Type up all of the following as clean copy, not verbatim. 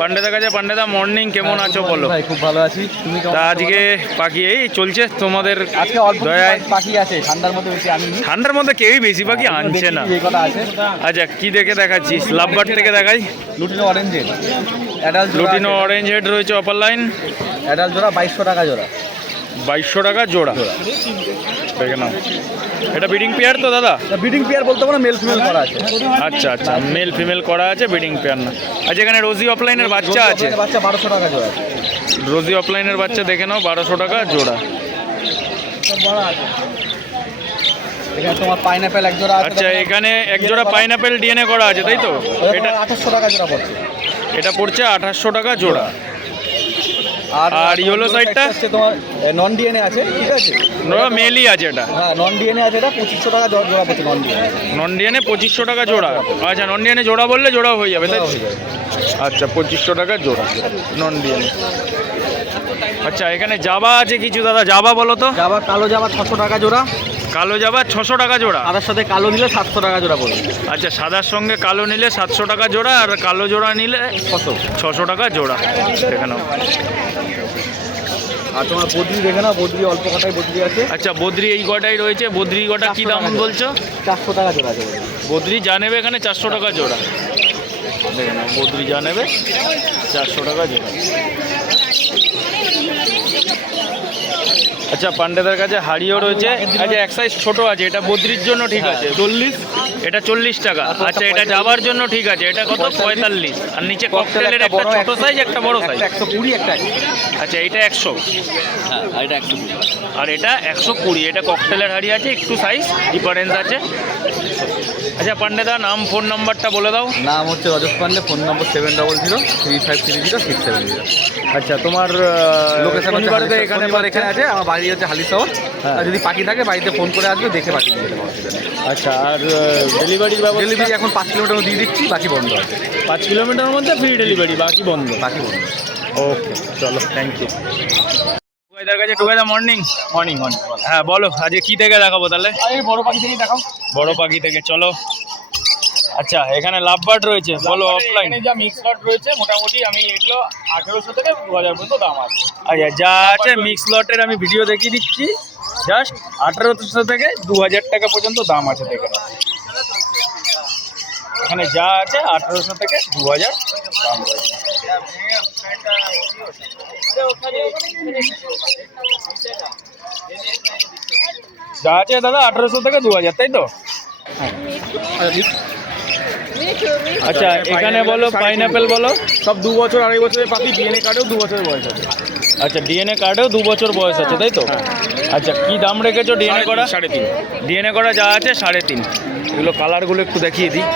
পান্ডেদা কাছে। পান্ডেদা মর্নিং, কেমন আছো বলো? ভাই খুব ভালো আছি, তুমি কেমন? আজকে পাখি এই চলছে তোমাদের আজকে অল্প দয়ায়। পাখি আছে, ঠান্ডার মধ্যে বেশি আনিনি। ঠান্ডার মধ্যে কেউই বেশি পাখি আনছে না। এই কথা আছে। আচ্ছা কি দেখে দেখাচ্ছিস? লাভবার্ড থেকে দেখাই। Lutino orange head, adult lutino orange head রয়েছে অপার লাইন। অ্যাডাল্ট জোড়া 2200 টাকা জোড়া। 2200 টাকা জোড়া। দেখে নাও, এটা ব্রিডিং পেয়ার তো দাদা? ব্রিডিং পেয়ার বলতে পারো, মেল ফিমেল করা আছে। আচ্ছা আচ্ছা, মেল ফিমেল করা আছে, ব্রিডিং পেয়ার না। আচ্ছা এখানে রোজি অফলাইনের বাচ্চা আছে। বাচ্চা 1200 টাকা জোড়া। রোজি অফলাইনের বাচ্চা দেখে নাও, 1200 টাকা জোড়া। এখানে তোমার পাইনাপেল এক জোড়া আছে। আচ্ছা এখানে এক জোড়া পাইনাপেল ডিএনএ করা আছে তাই তো? এটা 2800 টাকা জোড়া পড়ছে। এটা পড়ছে 2800 টাকা জোড়া। আর ইয়েলো সাইডটা হচ্ছে তোমার নন ডিএনএ আছে, ঠিক আছে? মেলই আছে এটা। হ্যাঁ নন ডিএনএ আছে, এটা 2500 টাকা জোড়া পড়ছে। নন ডিএনএ, নন ডিএনএ 2500 টাকা জোড়া। আচ্ছা নন ডিএনএ জোড়া বললে জোড়াও হয়ে যাবে তাই তো? আচ্ছা 2500 টাকা জোড়া নন ডিএনএ। আচ্ছা এখানে জাবা আছে কিছু দাদা, জাবা বলো তো? জাবা, কালো জাবা 600 টাকা জোড়া। কালো জাবা 600 টাকা জোড়া। সাদার সাথে কালো নিলে 700 টাকা জোড়া পড়বে। আচ্ছা সাদার সঙ্গে কালো নিলে 700 টাকা জোড়া, আর কালো জোড়া নিলে 600 টাকা জোড়া। দেখে নাও। আর তোমার বদ্রি দেখে নাও, বদ্রি অল্প কটাই বদ্রি আছে। আচ্ছা বদ্রি এই কটাই রয়েছে। বদ্রি কটা কি দাম বলছো? 400 টাকা জোড়া আছে। বদ্রি যা নেবে এখানে 400 টাকা জোড়া। দেখে নাও, বদ্রি যা নেবে 400 টাকা জোড়া। আচ্ছা পান্ডেদার কাছে হাড়িও রয়েছে। আচ্ছা এক সাইজ ছোট আছে, এটা বদ্রির জন্য ঠিক আছে 40, এটা 40 টাকা। আচ্ছা এটা যাবার জন্য ঠিক আছে, এটা কত? 45। আর নিচে ককটেলের একটা ছোট সাইজ, একটা বড় সাইজ 120 একটা। আচ্ছা এটা 100। হ্যাঁ আর এটা 120 আর এটা 120। এটা ককটেলের হাড়ি আছে, একটু সাইজ ডিফারেন্স আছে। আচ্ছা পান্ডেদা নাম ফোন নাম্বারটা বলে দাও। নাম হচ্ছে রজত পান্ডে, ফোন নম্বর 7003530670। আচ্ছা তোমার লোকেশন এখানে আছে। আমার বাড়ি হচ্ছে হালিশহর। আর যদি পাখি থাকে বাড়িতে ফোন করে আসবে, দেখে পাখি নিয়ে যেতে পারবে। আচ্ছা আর ডেলিভারির ব্যবস্থা? ডেলিভারি এখন 5 কিলোমিটার দিয়ে দিচ্ছি, বাকি বন্ধ আছে। 5 কিলোমিটারের মধ্যে ফ্রি ডেলিভারি, বাকি বন্ধ? বাকি বন্ধ। ওকে চলো, থ্যাংক ইউ। টুকাইদার কাছে। টুকাইদা মর্নিং। মর্নিং। হ্যাঁ বলো আজকে কি থেকে দেখাবো তাহলে? এই বড় পাখি থেকেই দেখাও। বড় পাখি থেকে চলো। আচ্ছা এখানে লাভবার্ড রয়েছে, বলো অফলাইন। যা মিক্স লট রয়েছে মোটামুটি আমি এগুলো 1800 থেকে 2000 পর্যন্ত দাম আছে। আচ্ছা যা আছে মিক্স লটের আমি ভিডিও দেখিয়ে দিচ্ছি। জাস্ট 1800 থেকে 2000 টাকা পর্যন্ত দাম আছে। দেখে নাও এখানে যা আছে 1800 থেকে 2000 দাম রয়েছে। যা আছে দাদা 1800 থেকে 2000 তাই তো? আচ্ছা এখানে বলো পাইনাপেল বলো। সব 2 বছর 2.5 বছরের পাখি, ডিএনএ কার্ডেও 2 বছরের বয়স আছে। আচ্ছা ডিএনএ কার্ডেও 2 বছর বয়স আছে তাই তো? আচ্ছা কি দাম রেখেছো ডিএনএ করা? 3.5। ডিএনএ করা যা আছে 3.5। এগুলো কালারগুলো একটু দেখিয়ে দিই।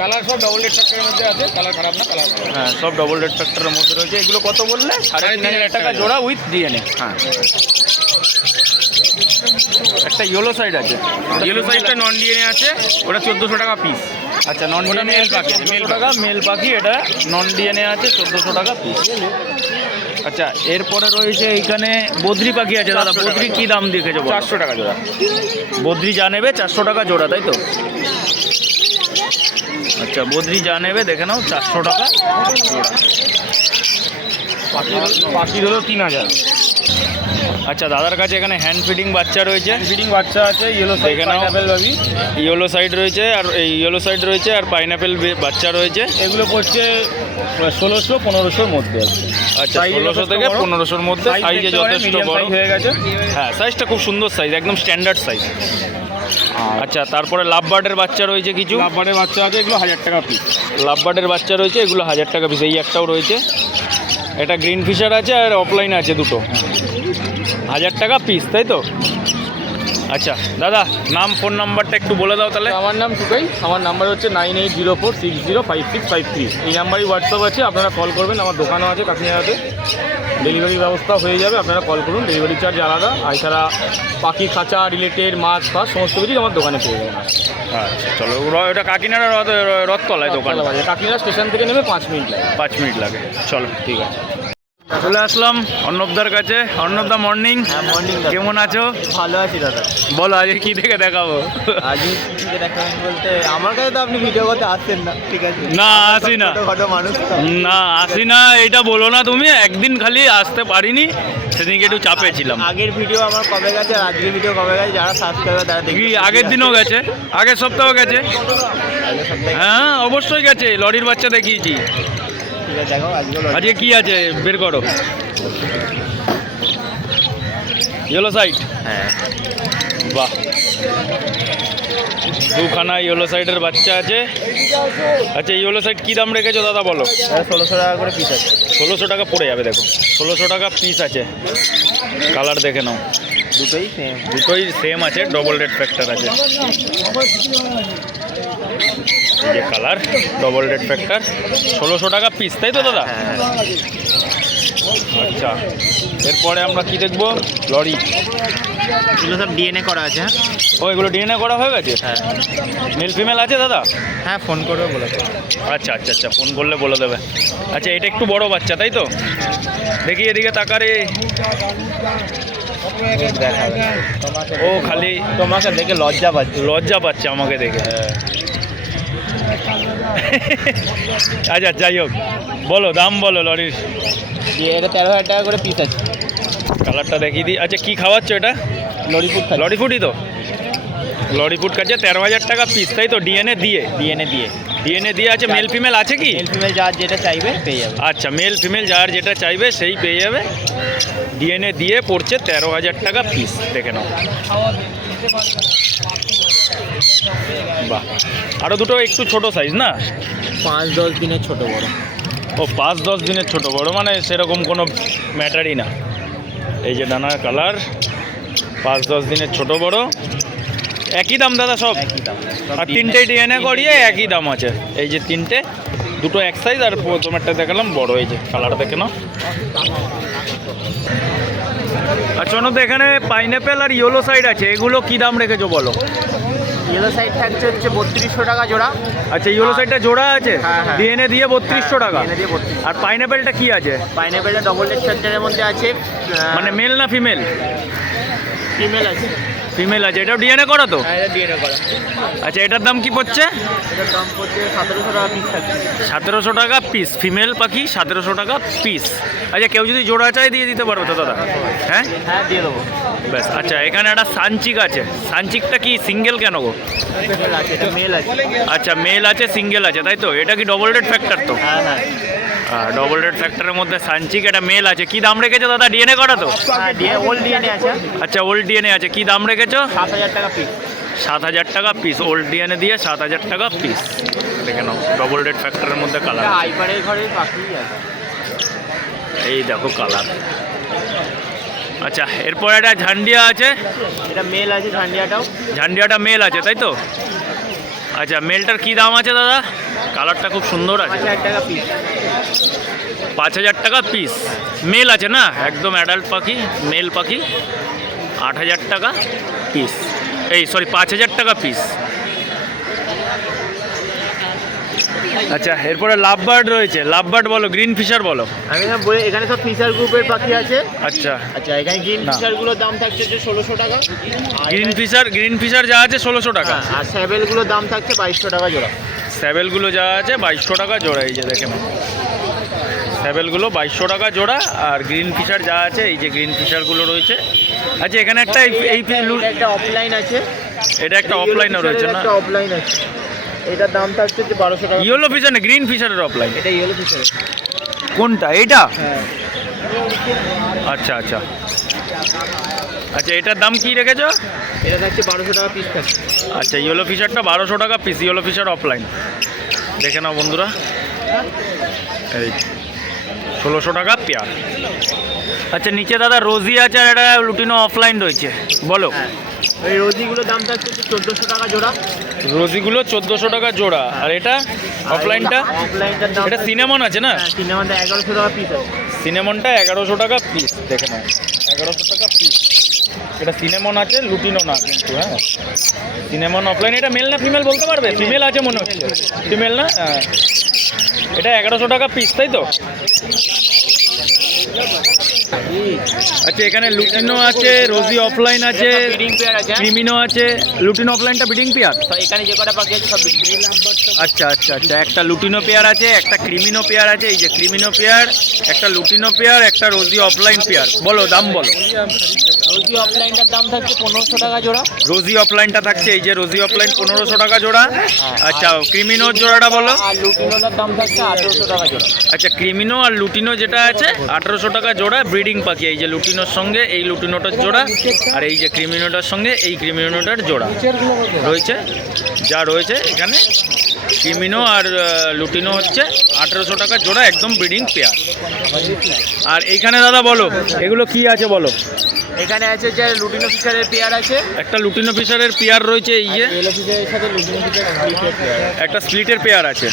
কালার সব ডবল রেড ফ্যাক্টরের মধ্যে আছে, কালার খারাপ না, কালার ভালো। হ্যাঁ সব ডবল রেড ফ্যাক্টরের মধ্যে রয়েছে। এগুলো কত বললে? 3.5 টাকা জোড়া উইথ ডিএনএ। হ্যাঁ একটা ইয়েলো সাইড আছে। ইয়েলো সাইজটা নন ডিএনএ আছে, ওটা 1400 টাকা পিস। আচ্ছা নন ডিএনএ মেল পাখি, মেল টাকা মেল পাখি। এটা নন ডিএনএ আছে 1400 টাকা পিস। আচ্ছা এরপরে রয়েছে এইখানে বদ্রি পাখি আছে দাদা। বদ্রি কি দাম দেখেছো? 400 টাকা জোড়া। বদ্রি যা নেবে 400 টাকা জোড়া তাই তো? আচ্ছা বদ্রি যা নেবে দেখে নাও 400 টাকা জোড়া। পাখির হলো 3000। আচ্ছা দাদার কাছে এখানে হ্যান্ড ফিডিং বাচ্চা রয়েছে। ফিডিং বাচ্চা আছে, ইয়েলো সাইড দেখে নাও। পাইনাপেল ভাবি, ইয়েলো সাইড রয়েছে, আর এই ইয়েলো সাইড রয়েছে, আর পাইনাপেল বাচ্চা রয়েছে। এগুলো পড়ছে 1600-1500 মধ্যে আছে। আচ্ছা 1600 থেকে 1500-র মধ্যে। সাইজে যথেষ্ট বড় হয়ে গেছে। হ্যাঁ সাইজটা খুব সুন্দর সাইজ, একদম স্ট্যান্ডার্ড সাইজ। আচ্ছা তারপরে লাভবার্ডের বাচ্চা রয়েছে কিছু। লাভবার্ডের বাচ্চা আছে, এগুলো 1000 টাকা পিস। লাভবার্ডের বাচ্চা রয়েছে, এগুলো 1000 টাকা পিস। এই একটাও রয়েছে। এটা গ্রিন ফিশার আছে আর অফলাইন আছে দুটো, 1000 টাকা পিস তাই তো? আচ্ছা দাদা, নাম ফোন নাম্বারটা একটু বলে দাও তাহলে। আমার নাম টুকাই, আমার নাম্বার হচ্ছে 9804605653। এই নাম্বারই হোয়াটসঅ্যাপ আছে, আপনারা কল করবেন। আমার দোকানও আছে কাকিনাড়াতে, ডেলিভারি ব্যবস্থা হয়ে যাবে, আপনারা কল করুন। ডেলিভারি চার্জ আলাদা। আর এছাড়া পাখি খাঁচা রিলেটেড মাছ ফাছ সমস্ত কিছুই আমার দোকানে পেয়ে যাবেন। আচ্ছা চলো, ওটা কাকিনাড়া রথতলায় দোকান। কাকিনাড়া স্টেশন থেকে নেমে 5 মিনিট লাগে। 5 মিনিট লাগে। চলো ঠিক আছে, চলে আসলাম অর্ণবদার কাছে। অর্ণবদা মর্নিং। হ্যাঁ মর্নিং। কেমন আছো? ভালো আছি দাদা। বলো আজকে কি দেখে দেখাবো? আজকে কি দেখাবেন বলতে, আমার কাছে তো আপনি ভিডিও করতে আসছেন না, ঠিক আছে? না আসি না, ছোটখাটো মানুষ তো। না আসি না এটা বলো না তুমি। একদিন খালি আসতে পারিনি, সেদিনকে একটু চাপে ছিলাম। আগের ভিডিও আমার কবে গেছে আর আজকের ভিডিও কবে গেছে, যারা সাবস্ক্রাইবার তারা কি দেখবে। আগের দিনও গেছে, আগের সপ্তাহ গেছে। আগের সপ্তাহে। হ্যাঁ অবশ্যই গেছে, লরির বাচ্চা দেখিয়েছি। ঠিক আছে দেখো আজকে আজকে কি আছে বের করো। ইয়েলো সাইড, হ্যাঁ বাহ, দুখানা ইয়েলো সাইডের বাচ্চা আছে। আচ্ছা ইয়েলো সাইড কী দাম রেখেছো দাদা বলো? 1600 টাকা করে পিস আছে। 1600 টাকা পড়ে যাবে। দেখো 1600 টাকা পিস আছে। কালার দেখে নাও, দুটোই সেম। দুটোই সেম আছে, ডবল রেড ফ্যাক্টর আছে। এই যে কালার, ডবল রেড ফ্যাক্টর, 1600 টাকা পিস, তাই তো দাদা? হ্যাঁ আচ্ছা এরপরে আমরা কি দেখবো? লরি। এগুলো সব ডিএনএ করা আছে। হ্যাঁ ও এগুলো ডিএনএ করা হয়ে গেছে? হ্যাঁ মেল ফিমেল আছে দাদা? হ্যাঁ ফোন করবে বলে। আচ্ছা আচ্ছা আচ্ছা, ফোন করলে বলে দেবে। আচ্ছা এটা একটু বড় বাচ্চা তাই তো? দেখি এদিকে তাকারে। দেখাবে তোমাকে, ও খালি তোমাকে দেখে লজ্জা পাচ্ছে। লজ্জা পাচ্ছে আমাকে দেখে। আচ্ছা যাই হোক, বলো দাম বলো লরির। এটা 13,000 টাকা করে পিস আছে। কালারটা দেখিয়ে দিই। আচ্ছা কি খাওয়াচ্ছ এটা? লরি ফুড খাচ্ছে। লরি ফুডই তো? লরি ফুড খাচ্ছে, 13,000 টাকা পিস তাই তো? ডিএনএ দিয়ে? ডিএনএ দিয়ে। ডিএনএ দিয়ে আছে। মেল ফিমেল আছে কি? মেল ফিমেল যার যেটা চাইবে পেয়ে যাবে। আচ্ছা মেল ফিমেল যার যেটা চাইবে সেই পেয়ে যাবে। ডিএনএ দিয়ে পড়ছে 13,000 টাকা পিস। দেখে নাও, বাহ। আরও দুটো একটু ছোট সাইজ না? 5-10 দিনের ছোট বড়। ও 5-10 দিনের ছোট বড়, মানে সেরকম কোনো ম্যাটারই না। এই যে ডানার কালার, 5-10 দিনের ছোট বড়, একই দাম দাদা সব? একই দাম। আর তিনটে ডিএনএ করিয়ে একই দাম আছে। এই যে তিনটে, দুটো এক সাইজ আর তোমারটা দেখালাম বড়। এই যে কালার দেখে নাও। আচ্ছা তো এখানে পাইনাপেল আর ইয়েলো সাইড আছে, এগুলো কি দাম রেখেছো বলো? ইয়েলো সাইড থাকছে হচ্ছে 3200 টাকা জোড়া। আচ্ছা ইয়েলো সাইডটা জোড়া আছে? হ্যাঁ, হ্যাঁ। ডিএনএ দিয়ে 3200 টাকা। ডিএনএ দিয়ে 3200। আর পাইনাপেলটা কি আছে? পাইনাপেলটা ডবল রেড স্ট্রাকচারের মধ্যে আছে। মানে মেল না ফিমেল? ফিমেল আছে। ফিমেল আছে। এটাও ডিএনএ করা তো? হ্যাঁ এটা ডিএনএ করা। আচ্ছা এটার দাম কি পড়ছে? এটার দাম পড়ছে 1700 টাকা পিস থাকছে। 1700 টাকা পিস। ফিমেল পাখি 1700 টাকা পিস। আচ্ছা কেউ যদি জোড়া চাই দিয়ে দিতে পারবে তো দাদা? হ্যাঁ হ্যাঁ দিয়ে দেবো। ব্যাস। আচ্ছা এখানে একটা সানচিক আছে। সানচিকটা কি সিঙ্গেল কেন গো? ফিমেল আছে, এটা মেল আছে। আচ্ছা মেল আছে, সিঙ্গেল আছে তাই তো? এটা কি ডবল রেড ফ্যাক্টর তো? হ্যাঁ হ্যাঁ ডবল রেড ফ্যাক্টরের মধ্যে সানচিক, এটা মেল আছে। কি দাম রেখেছো দাদা? ডিএনএ করা তো? হ্যাঁ ওল্ড ডিএনএ আছে। আচ্ছা ওল্ড ডিএনএ আছে। কি দাম রেখেছো? 7000 টাকা পিস। 7000 টাকা পিস। ওল্ড ডিএনএ দিয়ে 7000 টাকা পিস। দেখে নাও, ডবল রেড ফ্যাক্টরের মধ্যে কালার। এটা আইপারের ঘরে পাখি আছে। এই দেখো কালার। আচ্ছা এরপর একটা ঝান্ডিয়া আছে। এটা মেল আছে ঝান্ডিয়াটাও। ঝান্ডিয়াটা মেল আছে তাই তো? আচ্ছা মেলটার কি দাম আছে দাদা? কালারটা খুব সুন্দর আছে। 5000 টাকা পিস। 5000 টাকা পিস। মেল আছে না? একদম অ্যাডাল্ট পাখি, মেল পাখি। 8000 টাকা পিস। এই সরি 5000 টাকা পিস। আচ্ছা এরপরে লাভ বার্ড রয়েছে। লাভ বার্ড বলো, গ্রিন ফিশার বলো। আমি না বলে এখানে সব ফিশার গ্রুপের পাখি আছে। আচ্ছা আচ্ছা এখানে গ্রিন না। ফিশারগুলোর দাম থাকছে হচ্ছে 1600 টাকা। আর গ্রিন ফিশার যা আছে 1600 টাকা। হ্যাঁ, আর স্যাবেলগুলোর দাম থাকছে 2200 টাকা জোড়া। স্যাবেলগুলো যা আছে 2200 টাকা জোড়া। এই যে দেখে নাও, স্যাবেলগুলো 2200 টাকা জোড়া। আর গ্রিন ফিশার যা আছে, এই যে গ্রিন ফিশারগুলো রয়েছে। আচ্ছা এখানে একটা এই এটা একটা অফলাইন আছে। এটা একটা অফলাইনও রয়েছে না? একটা অফলাইন আছে। এটার দাম থাকছে হচ্ছে 1200 টাকা। ইয়েলো ফিশার না, গ্রিন ফিশারের অফলাইন? এটা ইয়েলো ফিশার। কোনটা এইটা? হ্যাঁ আচ্ছা আচ্ছা আচ্ছা এটার দাম কি রেখেছো? এটা থাকছে 1200 টাকা পিস থাকছে। আচ্ছা ইয়েলো ফিশারটা 1200 টাকা পিস। ইয়েলো ফিশার অফলাইন দেখে নাও বন্ধুরা। এই 1600 টাকা পেয়ার। আচ্ছা নিচে দাদা রোজি আছে আর একটা লুটিনো অফলাইন রয়েছে, বলো। হ্যাঁ এই রোজিগুলোর দাম থাকছে 1400 টাকা জোড়া। রোজিগুলো 1400 টাকা জোড়া। আর এটা অফলাইনটা? অফলাইনটার দাম এটা সিনেমন আছে না? সিনেমাটা 1100 টাকা পিস আছে। সিনেমনটা 1100 টাকা পিস, দেখে নাও 1100 টাকা পিস। এটা সিনেমন আছে, লুটিনো না কিন্তু। হ্যাঁ, সিনেমন অফলাইন। এটা মেল না ফিমেল বলতে পারবে? ফিমেল আছে মনে হচ্ছে, ফিমেল না? হ্যাঁ, এটা 1100 টাকা পিস, তাই তো? আচ্ছা, এখানে লুটিনো আছে, রোজি অফলাইন আছে, ব্রিডিং পেয়ার আছে। ক্রিমিনো আছে। লুটিনো অফলাইনটা ব্রিডিং পেয়ার? তো এখানে যে কটা পাখি আছে সব ব্রিডিং। আচ্ছা আচ্ছা আচ্ছা, একটা লুটিনো পেয়ার আছে, একটা ক্রিমিনো পেয়ার আছে। এই যে ক্রিমিনো পেয়ার, একটা লুটিনো পেয়ার, একটা রোজি অফলাইন পেয়ার। বলো দাম বলো। রোজি অফলাইনটার দাম থাকছে 1500 টাকা জোড়া। রোজি অফলাইনটা থাকছে, এই যে রোজি অফলাইন 1500 টাকা জোড়া। আচ্ছা, ক্রিমিনোর জোড়াটা বলো। আর লুটিনোটার দাম থাকছে 1800 টাকা জোড়া। আচ্ছা, ক্রিমিনো আর লুটিনো যেটা আছে 1800 টাকা জোড়া। ব্রিডিং পাখি, এই যে লুটিনোর সঙ্গে এই লুটিনোটার জোড়া, আর এই যে ক্রিমিনোটার সঙ্গে এই ক্রিমিনোটার জোড়া রয়েছে। যা রয়েছে এখানে ক্রিমিনো আর লুটিনো হচ্ছে 1800 টাকা জোড়া, একদম ব্রিডিং পেয়ার। আর এইখানে দাদা বলো এগুলো কি আছে বলো। এখানে আছে যে লুটিনো ফিশারের পেয়ার আছে। একটা লুটিনো ফিশারের পেয়ার রয়েছে, এই যে ইয়েলো ফিশারের সাথে লুটিনো ফিশারের স্প্লিটের পেয়ার। একটা স্প্লিটের পেয়ার আছে।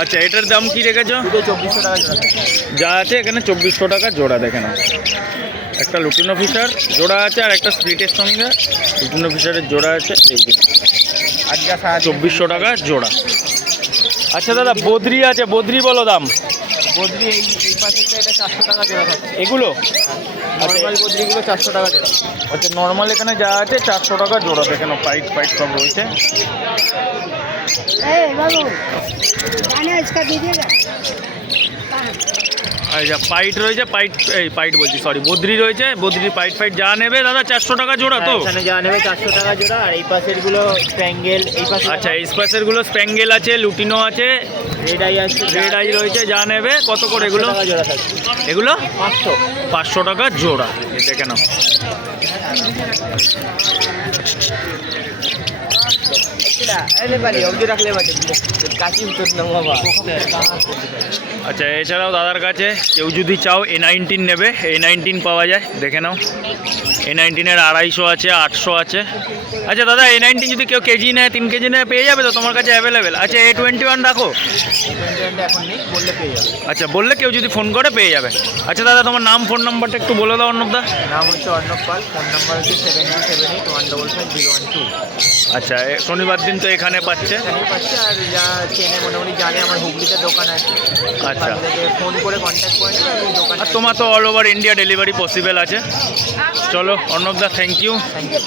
আচ্ছা, এটার দাম কি রেখেছো? 2400 টাকা জোড়া। যা আছে এখানে 2400 টাকা জোড়া, দেখে নাও। একটা লুটিনো ফিশার জোড়া আছে, আর একটা স্প্লিটের সঙ্গে লুটিনো ফিশারের জোড়া আছে, এই যে 2400 টাকা জোড়া। আচ্ছা দাদা, বদ্রি আছে, বদ্রি বলো দাম। বদ্রি এই পাশেরটা এটা 400 টাকা জোড়া থাকছে। এগুলো নর্মাল বদ্রিগুলো 400 টাকা জোড়া। আচ্ছা, নর্মাল এখানে যা আছে 400 টাকা জোড়া, দেখে নাও। পাইট পাইট সব রয়েছে। बाबू गाना इसका दीजिएगा। আচ্ছা, পাইট রয়েছে, পাইট এই পাইট বলছি, সরি, বদ্রি রয়েছে। বদ্রি পাইট ফাইট যা নেবে দাদা 400 টাকা জোড়া তো? এখানে যা নেবে 400 টাকা জোড়া। আর এই পাশের গুলো স্প্যাঙ্গেল। এই পাশে আচ্ছা, এই স্পেসের গুলো স্প্যাঙ্গেল আছে, লুটিনো আছে, রেড আই আছে। রেড আই রয়েছে। যা নেবে কত করে এগুলো? 500 টাকা জোড়া থাকছে। এগুলো 500। 500 টাকা জোড়া, এই দেখে নাও। अरे बारी अवधि रख ले बाटे काची उतर ना बाबा। আচ্ছা, এছাড়াও দাদার কাছে কেউ যদি চাও A19 নেবে, A19 পাওয়া যায়, দেখে নাও। A19-এর 250 আছে, 800 আছে। আচ্ছা দাদা, A19 যদি কেউ কেজি নেয়, 3 কেজি নেয়, পেয়ে যাবে তো তোমার কাছে অ্যাভেলেবেল? আচ্ছা, A21 রাখো। এখন নেই, বললে পেয়ে যাবে। আচ্ছা, বললে কেউ যদি ফোন করে পেয়ে যাবে। আচ্ছা দাদা, তোমার নাম ফোন নাম্বারটা একটু বলে দাও অর্ণবদা। নাম হচ্ছে অর্ণব পাল, ফোন নাম্বার হচ্ছে 7278155012। আচ্ছা, শনিবার দিন তো এখানে পাচ্ছে। এখানেই পাচ্ছে। আর যা চেনে মোটামুটি জানে আমার হুগলিতে দোকান আছে। আচ্ছা, ফোন করে কন্ট্যাক্ট করে নেবে, আমি দোকানে। আর তোমার তো all over India delivery possible আছে। চলো অর্ণবদা, থ্যাংক ইউ। Thank you.